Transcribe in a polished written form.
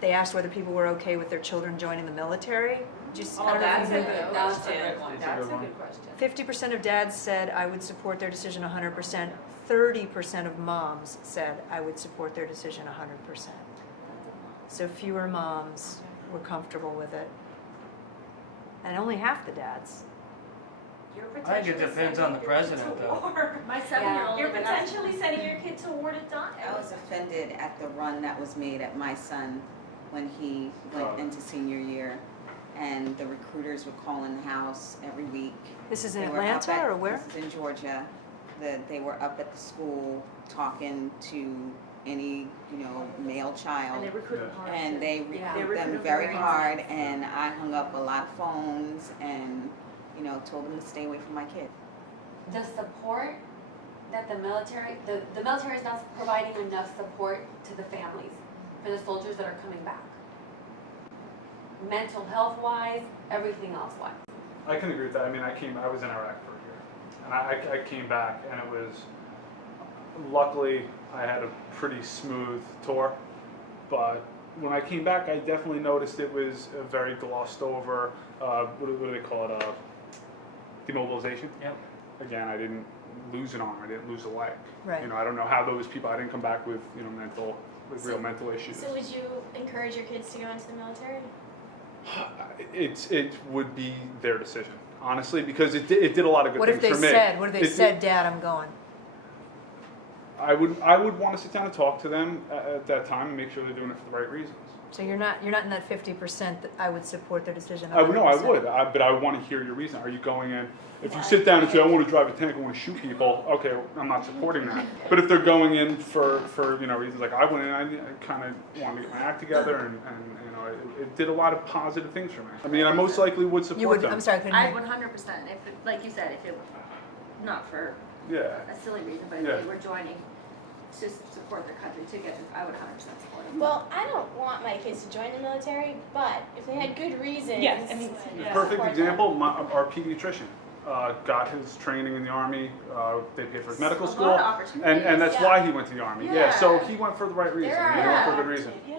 They asked whether people were okay with their children joining the military. Just, I don't know if you knew. That's a good one. That's a That's a good good question. 50% of dads said I would support their decision 100%. 30% of moms said I would support their decision 100%. So fewer moms were comfortable with it. And only half the dads. I think it depends on the president, though. My 7-year-old. You're potentially sending your kid to war to die. I was offended at the run that was made at my son when he went into senior year. And the recruiters would call in the house every week. This is in They were up Atlanta or where? This is in Georgia. They were up at the school talking to any, male child. And they recruited hard. And they Yeah. recruit They them recruit very very hard, and I hung up a lot of phones and, told them to stay away from my kid. The support that the military is not providing enough support to the families for the soldiers that are coming back. Mental health wise, everything else wise. I can agree with that. I mean, I was in Iraq for a year, and I came back, and it was, luckily, I had a pretty smooth tour, but when I came back, I definitely noticed it was a very glossed over, what do they call it, demobilization. Yep. Again, I didn't lose an arm, I didn't lose a leg. Right. I don't know how those people, I didn't come back with, real mental issues. So would you encourage your kids to go into the military? It would be their decision, honestly, because it did a lot of good What if things they for me. said, what if they said, Dad, I'm going? I would want to sit down and talk to them at that time and make sure they're doing it for the right reasons. So you're not in that 50% that I would support their decision. No, I 100%. would, but I want to hear your reason. Are you going in? If you sit down and say, I want to drive a tank, I want to shoot people, okay, I'm not supporting that. But if they're going in for reasons like I went in, I kind of wanted to get my act together, and it did a lot of positive things for me. I mean, I most likely would support You would, them. I'm sorry, I couldn't I hear. 100%, like you said, if it, not for Yeah. a silly reason, but if Yeah. they were joining to support their country together, I would 100% support them. Well, I don't want my kids to join the military, but if they had good reasons. Yes, I mean, yeah. Perfect support example, our pediatrician got his training in the Army. They paid for his medical A school. lot of opportunities. And that's Yeah. why he went to the Army. Yeah, so Yeah. he went for the right reason. There are He went for a good reason. Yeah.